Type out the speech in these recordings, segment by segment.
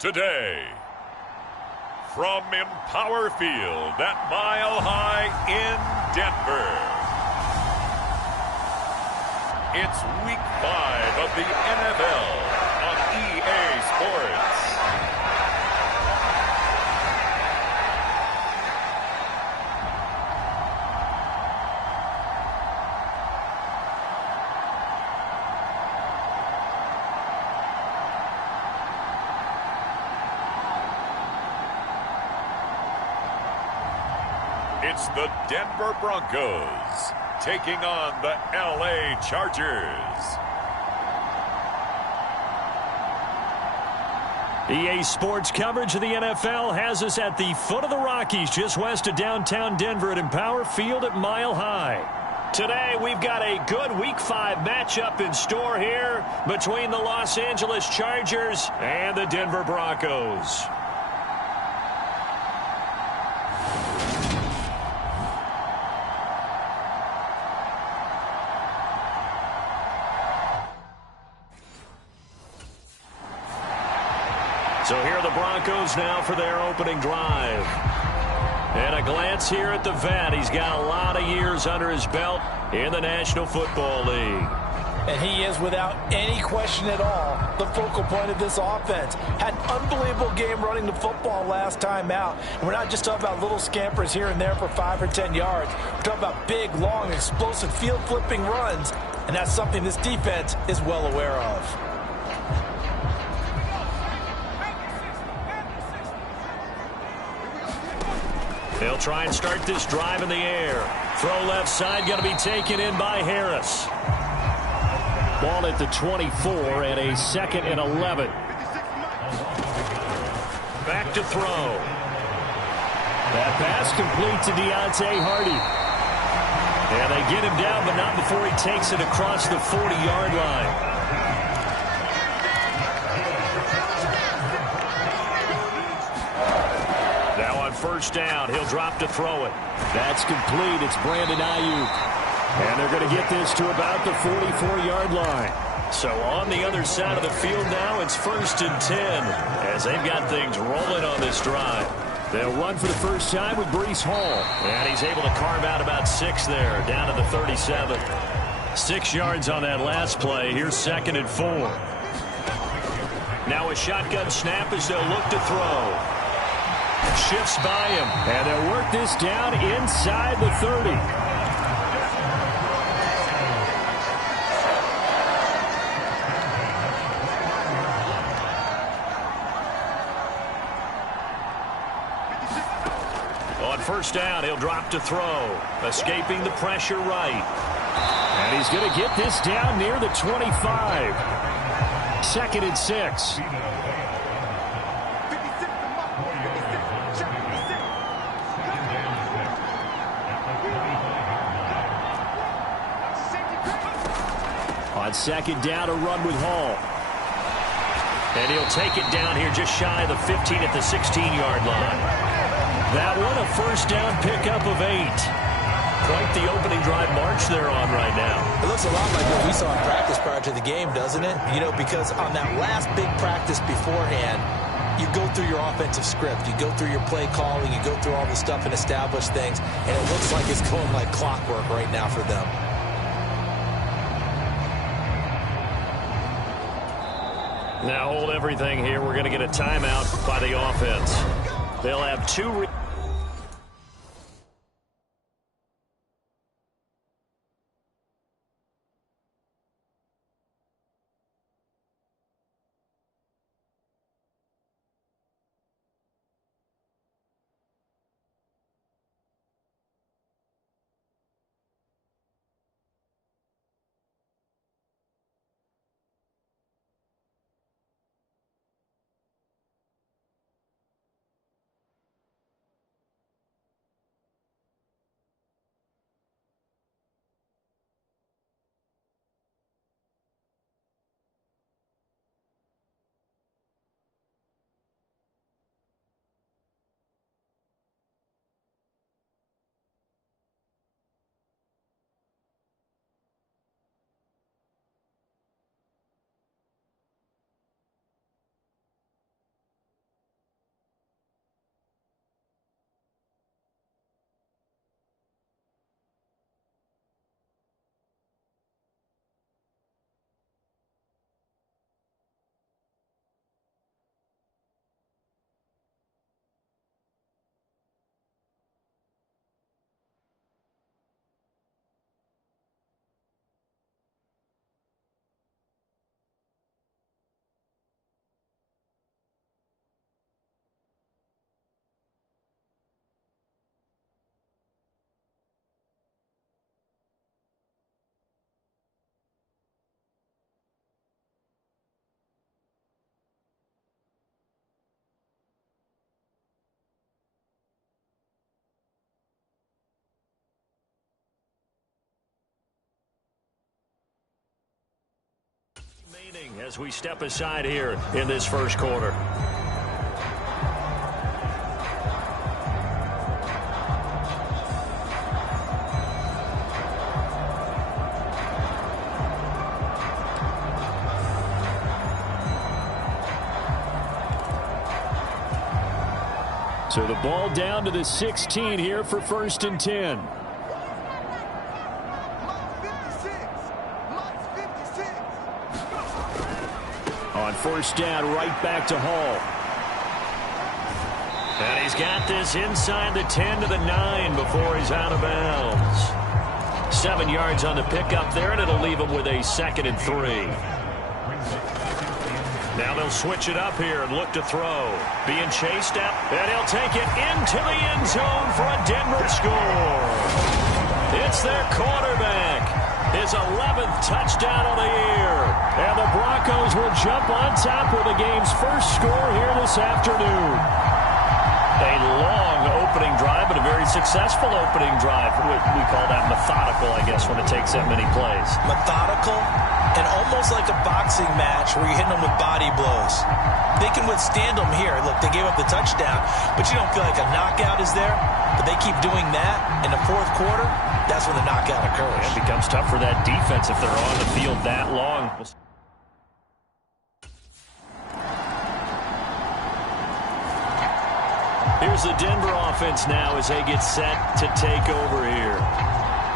Today, from Empower Field at Mile High in Denver, it's Week 5 of the NFL on EA Sports. It's the Denver Broncos taking on the LA Chargers. EA Sports coverage of the NFL has us at the foot of the Rockies, just west of downtown Denver at Empower Field at Mile High. Today, we've got a good Week 5 matchup in store here between the Los Angeles Chargers and the Denver Broncos. So here are the Broncos now for their opening drive. And a glance here at the vet. He's got a lot of years under his belt in the National Football League. And he is, without any question at all, the focal point of this offense. Had an unbelievable game running the football last time out. And we're not just talking about little scampers here and there for 5 or 10 yards. We're talking about big, long, explosive field-flipping runs. And that's something this defense is well aware of. They'll try and start this drive in the air. Throw left side, going to be taken in by Harris. Ball at the 24 and a 2nd and 11. Back to throw. That pass complete to Deontay Hardy. And they get him down, but not before he takes it across the 40-yard line. First down, he'll drop to throw it. That's complete. It's Brandon Ayuk. And they're going to get this to about the 44-yard line. So on the other side of the field now, it's 1st and 10 as they've got things rolling on this drive. They'll run for the first time with Breece Hall. And he's able to carve out about 6 there, down to the 37. 6 yards on that last play. Here's 2nd and 4. Now a shotgun snap as they'll look to throw. Shifts by him, and they'll work this down inside the 30. On first down, he'll drop to throw, escaping the pressure right. And he's going to get this down near the 25. 2nd and 6. On 2nd down, a run with Hall. And he'll take it down here just shy of the 15 at the 16-yard line. That one, a first down pickup of 8. Quite the opening drive march they're on right now. It looks a lot like what we saw in practice prior to the game, doesn't it? You know, because on that last big practice beforehand, you go through your offensive script. You go through your play calling. You go through all the stuff and establish things. And it looks like it's going like clockwork right now for them. Now hold everything here. We're going to get a timeout by the offense. They'll have 2... As we step aside here in this first quarter. So the ball down to the 16 here for 1st and 10. On 1st down, right back to Hall. And he's got this inside the 10 to the 9 before he's out of bounds. 7 yards on the pickup there, and it'll leave him with a 2nd and 3. Now they'll switch it up here and look to throw. Being chased up, and he'll take it into the end zone for a Denver score. It's their quarterback. His 11th touchdown of the year. And the Broncos will jump on top with the game's first score here this afternoon. A long opening drive, but a very successful opening drive. We call that methodical, I guess, when it takes that many plays. Methodical and almost like a boxing match where you're hitting them with body blows. They can withstand them here. Look, they gave up the touchdown, but you don't feel like a knockout is there. But they keep doing that in the 4th quarter. That's when the knockout occurs. It becomes tough for that defense if they're on the field that long. Here's the Denver offense now as they get set to take over here.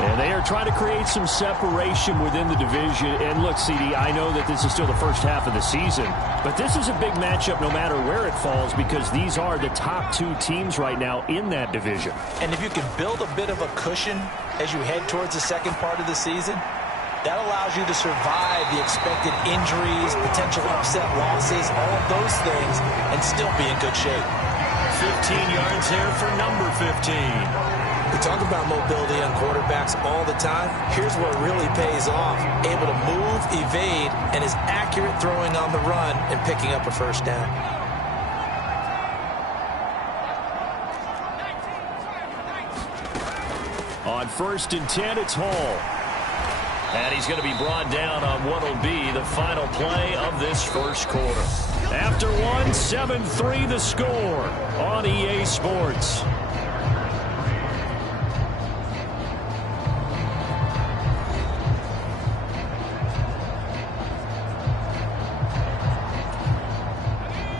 And they are trying to create some separation within the division. And look, CD, I know that this is still the first half of the season, but this is a big matchup no matter where it falls because these are the top 2 teams right now in that division. And if you can build a bit of a cushion as you head towards the second part of the season, that allows you to survive the expected injuries, potential upset losses, all of those things, and still be in good shape. 15 yards there for number 15. We talk about mobility on quarterbacks all the time. Here's where it really pays off. Able to move, evade, and is accurate throwing on the run and picking up a 1st down. On 1st and 10, it's Hall. And he's going to be brought down on what will be the final play of this first quarter. After 1, 7-3 the score on EA Sports.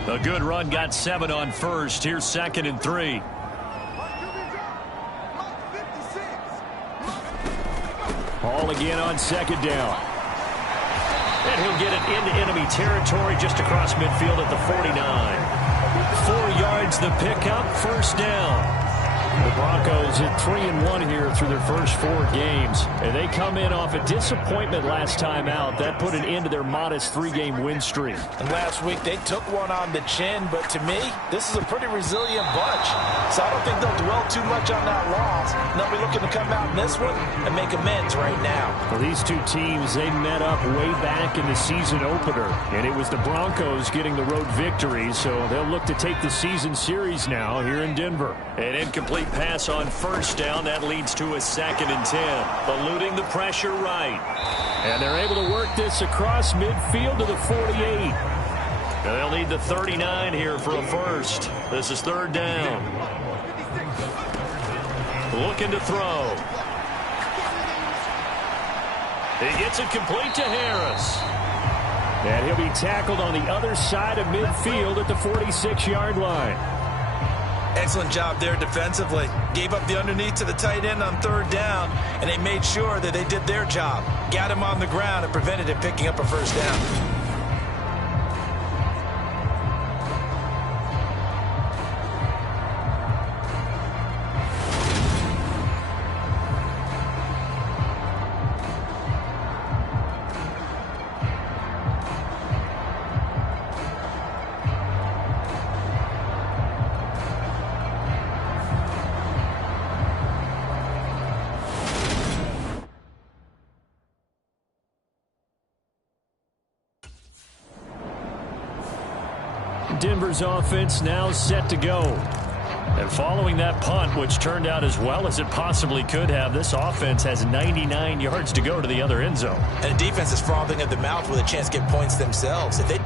A good run, got 7 on 1st. Here's 2nd and 3. Hall again on 2nd down. And he'll get it into enemy territory just across midfield at the 49. 4 yards the pickup, 1st down. The Broncos at 3-1 here through their first 4 games. And they come in off a disappointment last time out. That put an end to their modest 3-game win streak. And last week they took one on the chin, but to me, this is a pretty resilient bunch. So I don't think they'll dwell too much on that loss. And they'll be looking to come out in this one and make amends right now. Well, these 2 teams, they met up way back in the season opener. And it was the Broncos getting the road victory, so they'll look to take the season series now here in Denver. An incomplete pass on 1st down. That leads to a 2nd and 10. Eluding the pressure right. And they're able to work this across midfield to the 48. And they'll need the 39 here for a 1st. This is 3rd down. Looking to throw. He gets it complete to Harris. And he'll be tackled on the other side of midfield at the 46-yard line. Excellent job there defensively. Gave up the underneath to the tight end on 3rd down, and they made sure that they did their job. Got him on the ground and prevented him picking up a 1st down. Denver's offense now set to go. And following that punt, which turned out as well as it possibly could have, this offense has 99 yards to go to the other end zone. And the defense is frothing at the mouth with a chance to get points themselves. If they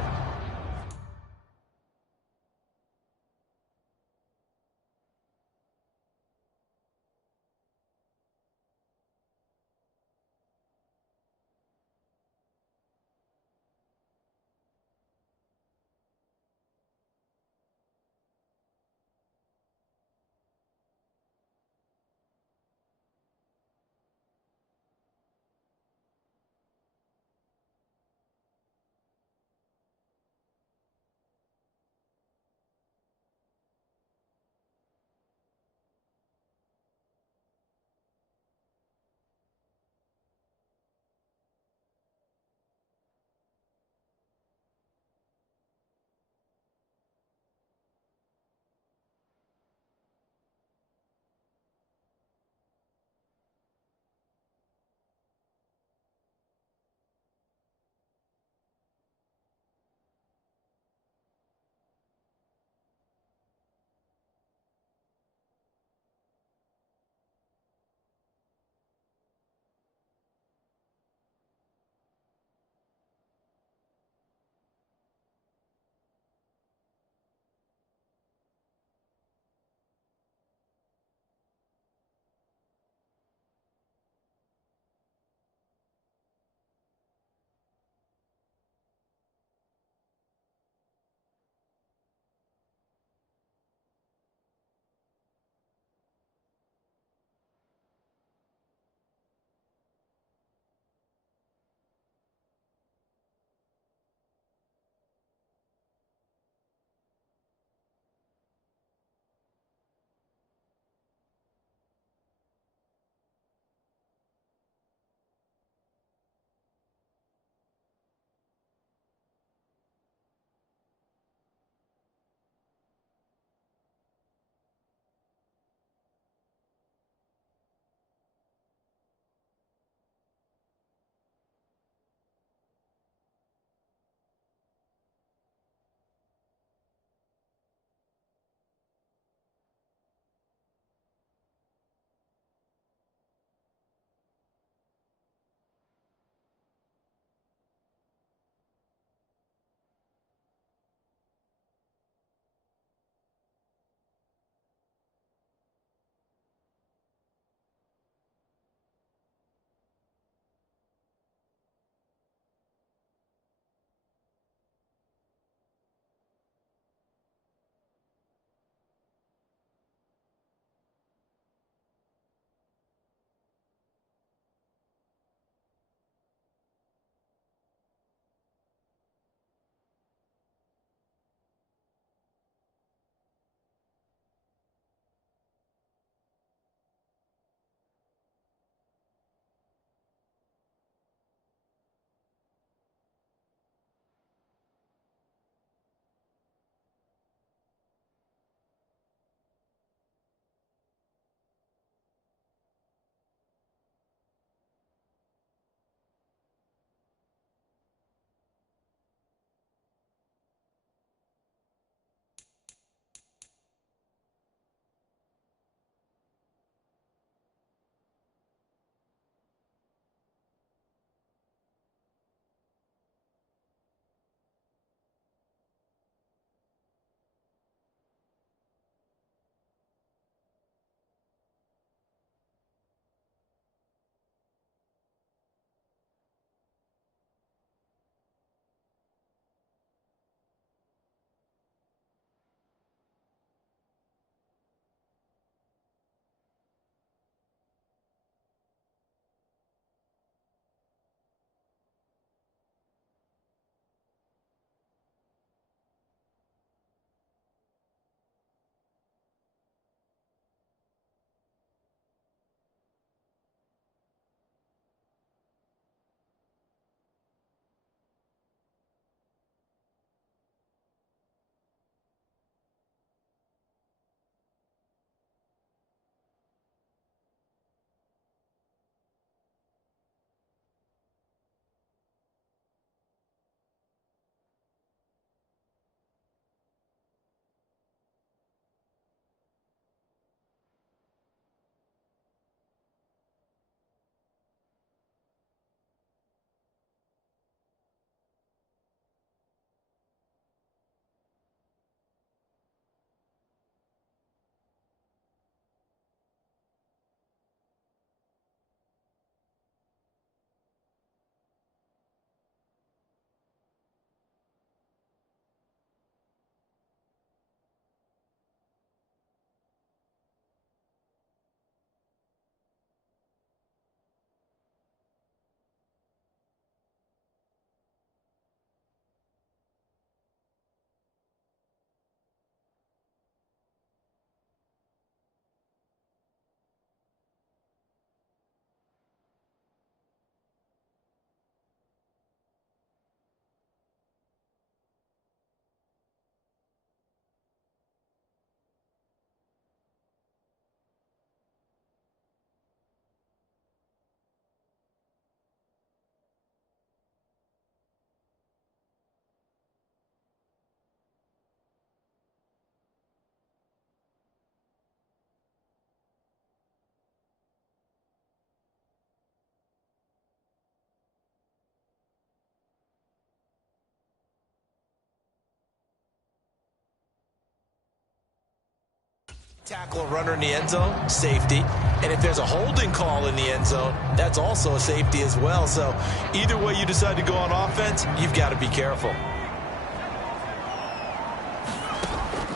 Tackle a runner in the end zone, safety. And if there's a holding call in the end zone, that's also a safety as well. So either way you decide to go on offense, you've got to be careful.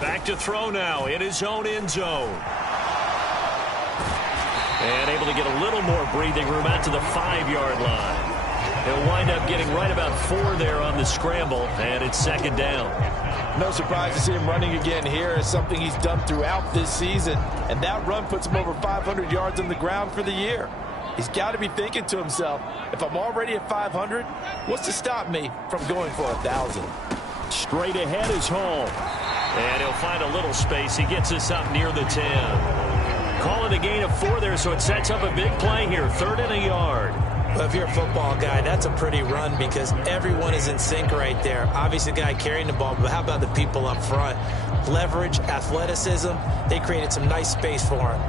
Back to throw now in his own end zone. And able to get a little more breathing room out to the 5-yard line. He'll wind up getting right about 4 there on the scramble, and it's second down. No surprise to see him running again here. It's something he's done throughout this season, and that run puts him over 500 yards on the ground for the year. He's got to be thinking to himself, if I'm already at 500, what's to stop me from going for 1,000? Straight ahead is Hall. And he'll find a little space. He gets us up near the 10. Call it a gain of 4 there, so it sets up a big play here. 3rd and a yard. Well, if you're a football guy, that's a pretty run because everyone is in sync right there. Obviously, the guy carrying the ball, but how about the people up front? Leverage, athleticism, they created some nice space for him.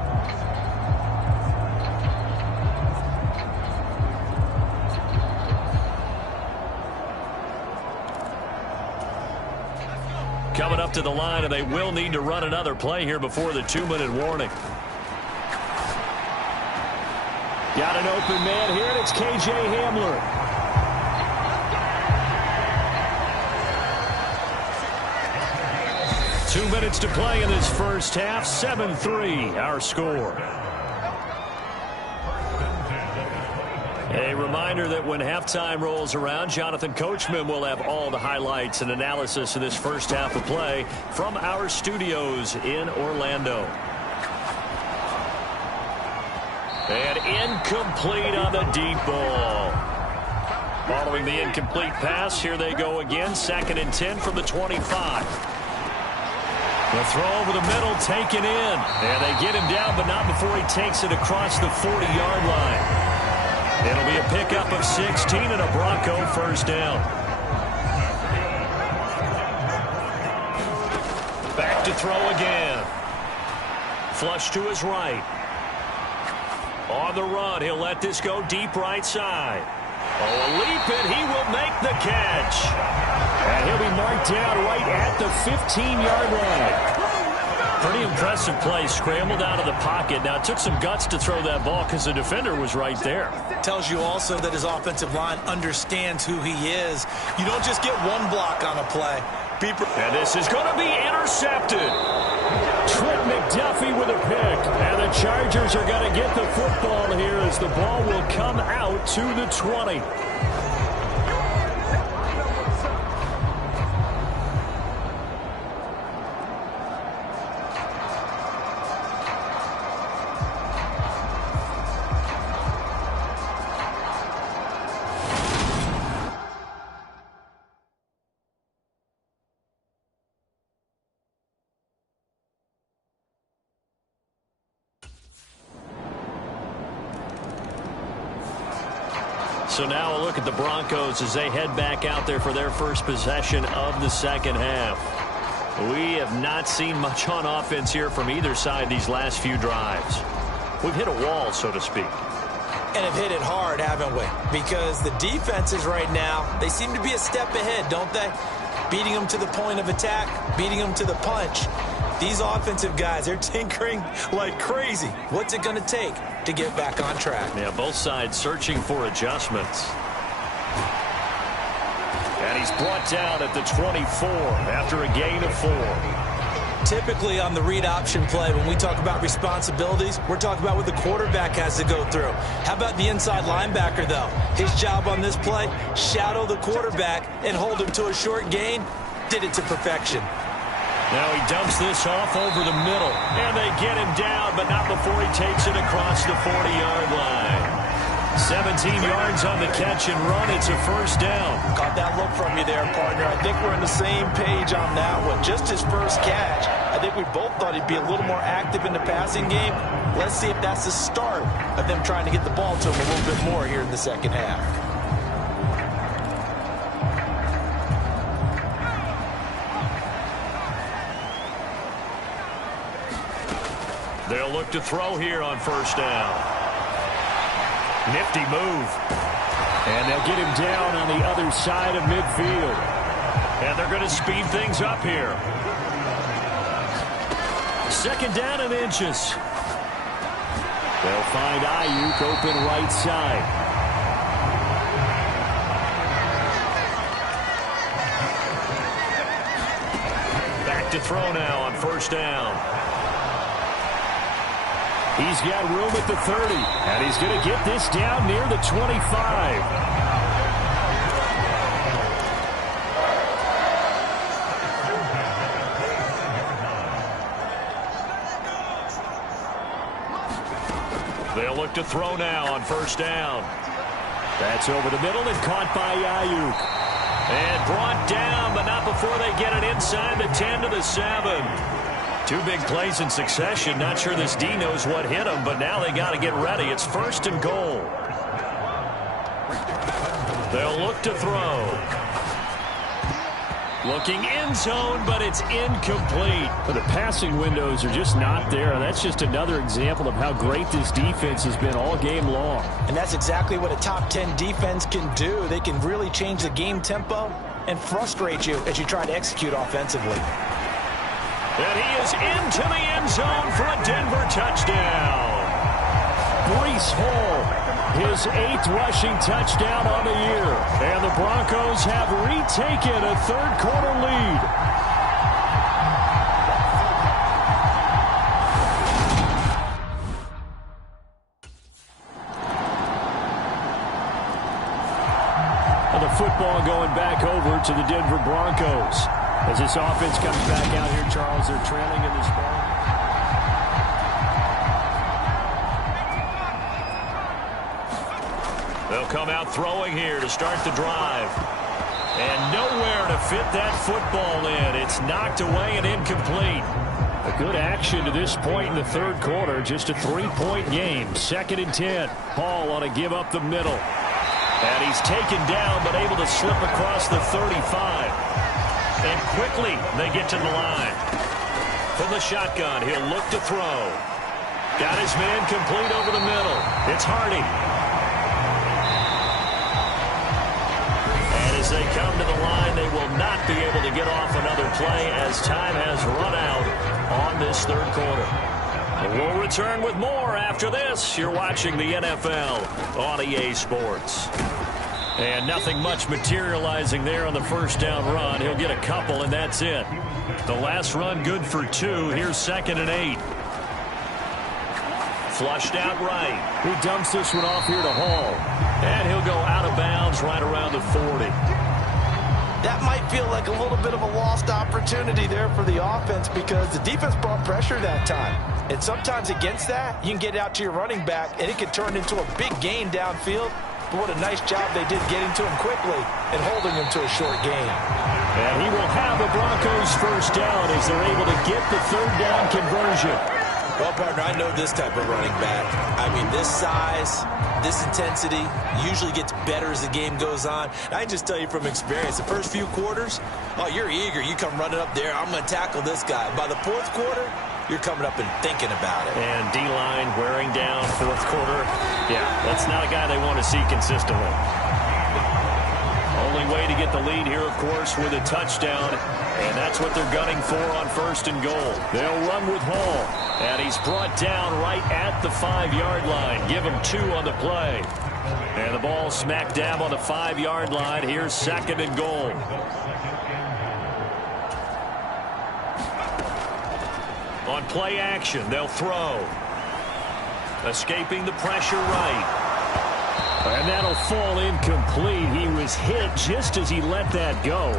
Coming up to the line, and they will need to run another play here before the 2-minute warning. Got an open man here, and it's K.J. Hamler. Two minutes to play in this first half. 7-3, our score. A reminder that when halftime rolls around, Jonathan Coachman will have all the highlights and analysis of this first half of play from our studios in Orlando. And incomplete on the deep ball. Following the incomplete pass, here they go again. 2nd and 10 from the 25. The throw over the middle, taken in. And they get him down, but not before he takes it across the 40-yard line. It'll be a pickup of 16 and a Bronco first down. Back to throw again. Flush to his right. On the run, he'll let this go deep right side. Oh, a leap, and he will make the catch. And he'll be marked down right at the 15-yard line. Pretty impressive play, scrambled out of the pocket. Now, it took some guts to throw that ball because the defender was right there. Tells you also that his offensive line understands who he is. You don't just get one block on a play. And this is going to be intercepted. Trent McDuffie with a pick. And the Chargers are going to get the football here as the ball will come out to the 20. So now a look at the Broncos as they head back out there for their first possession of the second half. We have not seen much on offense here from either side these last few drives. We've hit a wall, so to speak. And have hit it hard, haven't we? Because the defenses right now, they seem to be a step ahead, don't they? Beating them to the point of attack, beating them to the punch. These offensive guys, they're tinkering like crazy. What's it going to take to get back on track? Yeah, both sides searching for adjustments. And he's brought down at the 24 after a gain of 4. Typically on the read option play, when we talk about responsibilities, we're talking about what the quarterback has to go through. How about the inside linebacker, though? His job on this play, shadow the quarterback and hold him to a short gain. Did it to perfection. Now he dumps this off over the middle. And they get him down, but not before he takes it across the 40-yard line. 17 yards on the catch and run. It's a first down. Caught that look from you there, partner. I think we're on the same page on that one. Just his first catch. I think we both thought he'd be a little more active in the passing game. Let's see if that's the start of them trying to get the ball to him a little bit more here in the second half. They'll look to throw here on first down. Nifty move. And they'll get him down on the other side of midfield. And they're going to speed things up here. Second down and inches. They'll find Ayuk open right side. Back to throw now on first down. He's got room at the 30, and he's going to get this down near the 25. They'll look to throw now on first down. That's over the middle and caught by Ayuk. And brought down, but not before they get it inside the 10 to the 7. Two big plays in succession. Not sure this D knows what hit him, but now they got to get ready. It's first and goal. They'll look to throw. Looking end zone, but it's incomplete. But the passing windows are just not there. That's just another example of how great this defense has been all game long. And that's exactly what a top 10 defense can do. They can really change the game tempo and frustrate you as you try to execute offensively. And he is into the end zone for a Denver touchdown. Breece Hall, his 8th rushing touchdown on the year. And the Broncos have retaken a third-quarter lead. And the football going back over to the Denver Broncos. As this offense comes back out here, Charles, they're trailing in this ball. They'll come out throwing here to start the drive. And nowhere to fit that football in. It's knocked away and incomplete. A good action to this point in the third quarter. Just a 3-point game. 2nd and 10. Hall on to give up the middle. And he's taken down but able to slip across the 35. And quickly they get to the line. From the shotgun, he'll look to throw. Got his man complete over the middle. It's Hardy. As they come to the line, they will not be able to get off another play as time has run out on this third quarter. We'll return with more after this. You're watching the NFL on EA Sports. And nothing much materializing there on the first down run. He'll get a couple, and that's it. The last run good for 2. Here's 2nd and 8. Flushed out right. He dumps this one off here to Hall. And he'll go out of bounds right around the 40. That might feel like a little bit of a lost opportunity there for the offense because the defense brought pressure that time. And sometimes against that, you can get out to your running back, and it can turn into a big gain downfield. But what a nice job they did getting to him quickly and holding him to a short gain. And he will have the Broncos first down as they're able to get the third down conversion. Well, partner, I know this type of running back. I mean, this size, this intensity usually gets better as the game goes on. And I can just tell you from experience, the first few quarters, oh, you're eager. You come running up there, I'm going to tackle this guy. By the fourth quarter, you're coming up and thinking about it. And D-line wearing down fourth quarter. Yeah, that's not a guy they want to see consistently. Only way to get the lead here, of course, with a touchdown. And that's what they're gunning for on 1st and goal. They'll run with Hall. And he's brought down right at the 5-yard line. Give him 2 on the play. And the ball smack dab on the 5-yard line. Here's 2nd and goal. On play action, they'll throw. Escaping the pressure right. And that'll fall incomplete. He was hit just as he let that go.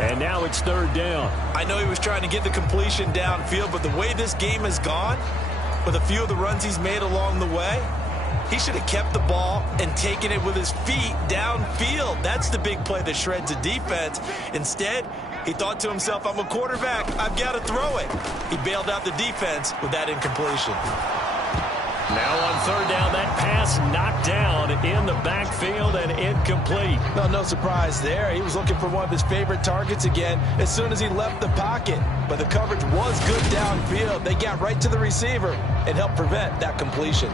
And now it's 3rd down. I know he was trying to get the completion downfield, but the way this game has gone, with a few of the runs he's made along the way, he should have kept the ball and taken it with his feet downfield. That's the big play that shreds the defense. Instead, he thought to himself, I'm a quarterback, I've got to throw it. He bailed out the defense with that incompletion. Now on 3rd down, that pass knocked down in the backfield and incomplete. No surprise there. He was looking for one of his favorite targets again as soon as he left the pocket. But the coverage was good downfield. They got right to the receiver and helped prevent that completion.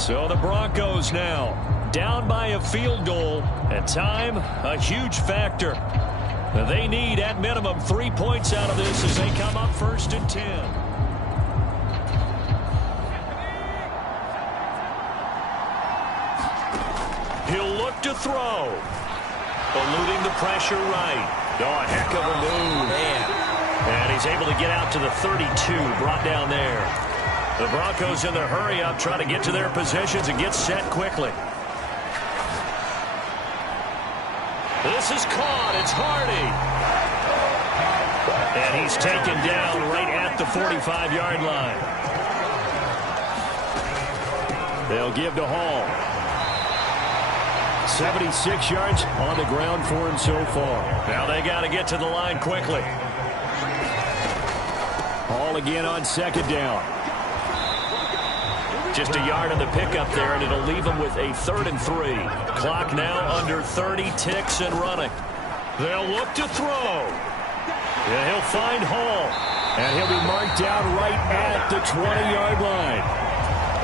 So the Broncos now down by a field goal, and time a huge factor. They need at minimum 3 points out of this as they come up 1st and 10. He'll look to throw. Eluding the pressure right. Oh, a heck of a move. Man. And he's able to get out to the 32, brought down there. The Broncos in their hurry-up trying to get to their positions and get set quickly. This is caught. It's Hardy. And he's taken down right at the 45-yard line. They'll give to Hall. 76 yards on the ground for him so far. Now they got to get to the line quickly. Hall again on 2nd down. Just a yard on the pickup there, and it'll leave him with a 3rd and 3. Clock now under 30 ticks and running. They'll look to throw. And he'll find Hall. And he'll be marked down right at the 20-yard line.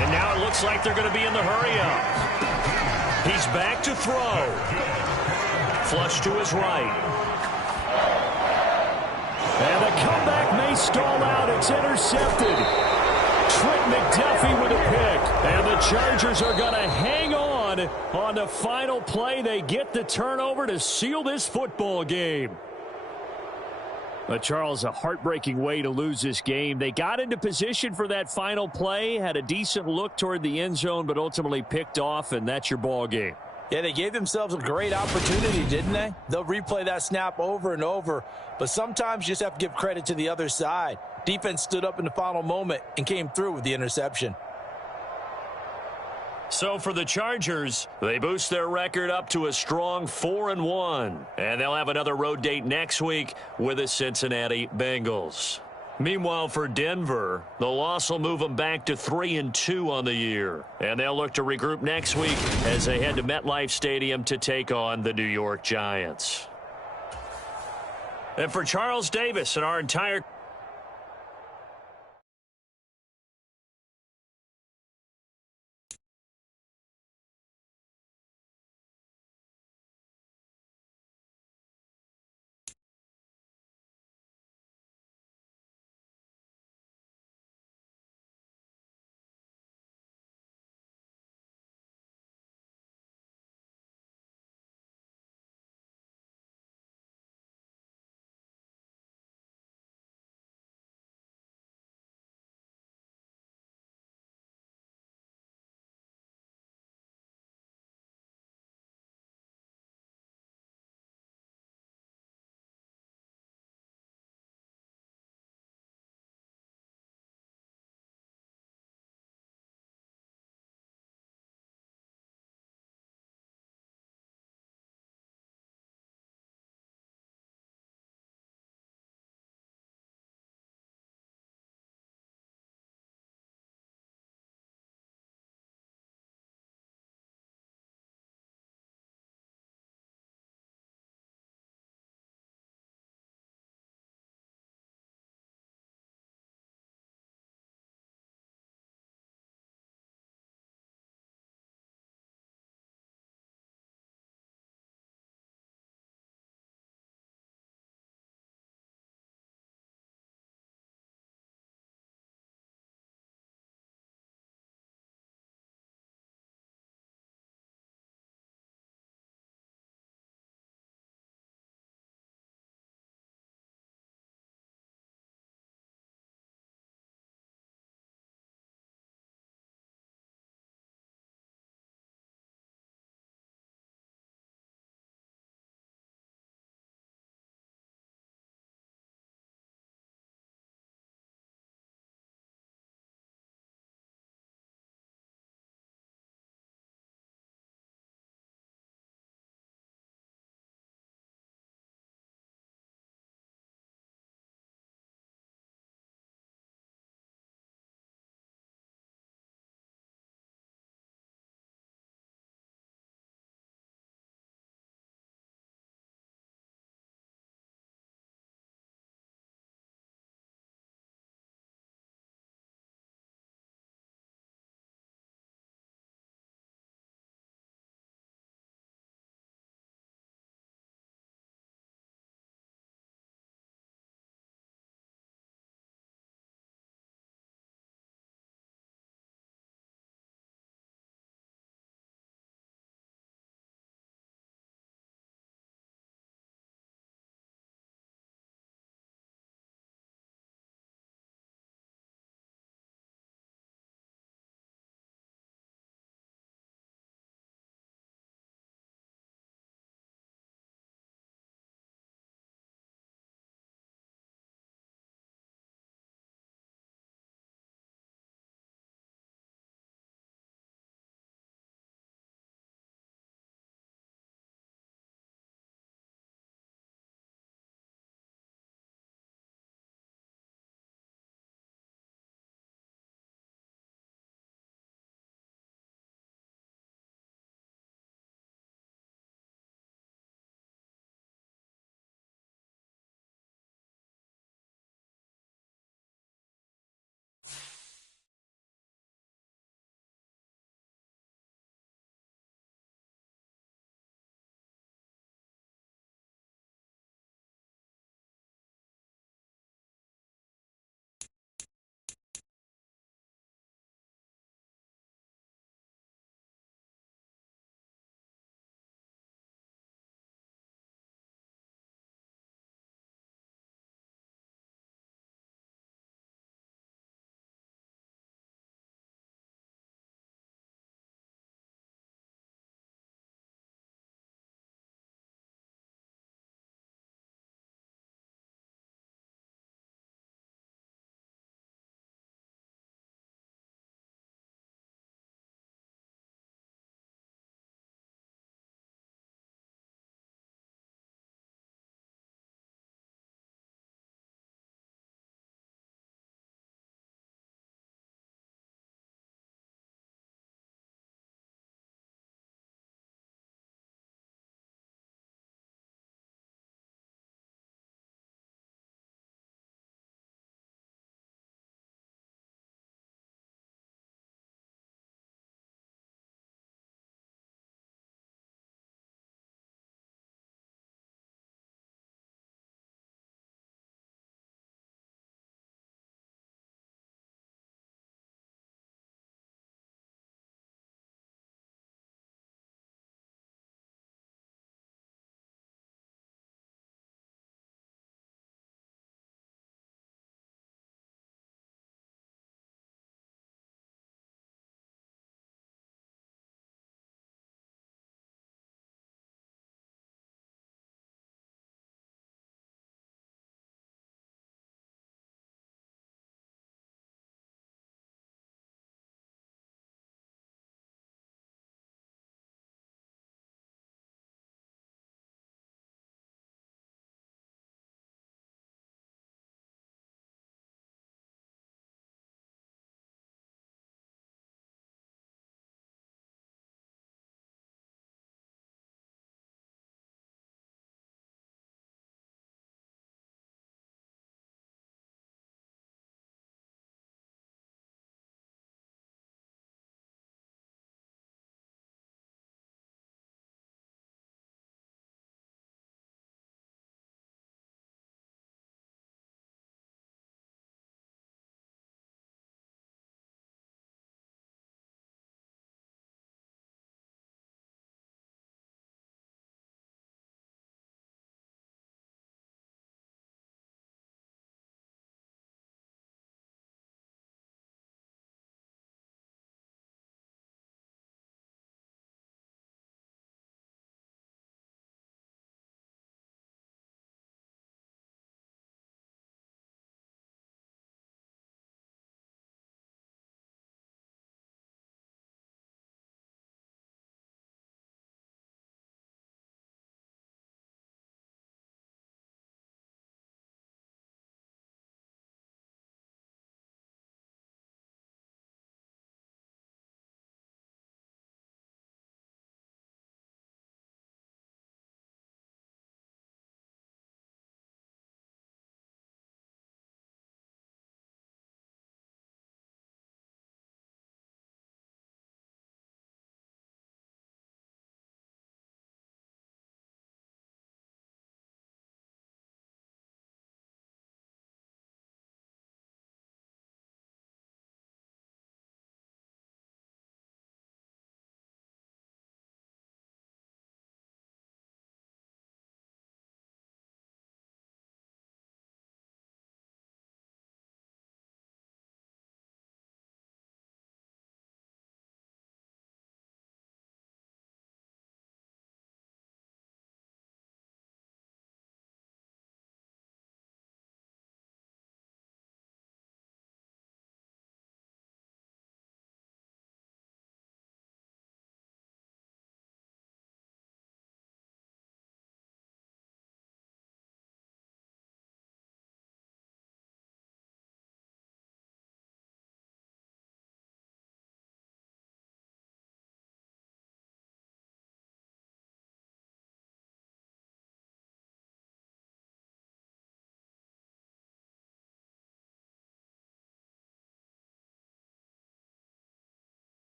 And now it looks like they're going to be in the hurry-up. He's back to throw. Flush to his right. And the comeback may stall out. It's intercepted. Trent McDuffie with a pick. And the Chargers are going to hang on the final play. They get the turnover to seal this football game. But Charles, a heartbreaking way to lose this game. They got into position for that final play, had a decent look toward the end zone, but ultimately picked off, and that's your ball game. Yeah, they gave themselves a great opportunity, didn't they? They'll replay that snap over and over, but sometimes you just have to give credit to the other side. Defense stood up in the final moment and came through with the interception. So for the Chargers, they boost their record up to a strong 4-1. And they'll have another road date next week with the Cincinnati Bengals. Meanwhile, for Denver, the loss will move them back to 3-2 on the year. And they'll look to regroup next week as they head to MetLife Stadium to take on the New York Giants. And for Charles Davis and our entire